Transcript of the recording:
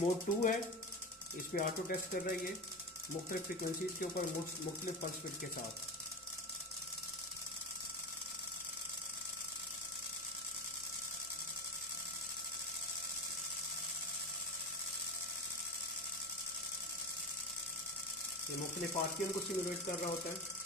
Mode 2 है, इस पे ऑटो टेस्ट कर रही है मुख्तलिफ फ्रिक्वेंसीज के ऊपर मुख्तलिफ पल्स विड्थ के साथ। ये मुख्तलिफ आरपीएम को सिमुलेट कर रहा होता है।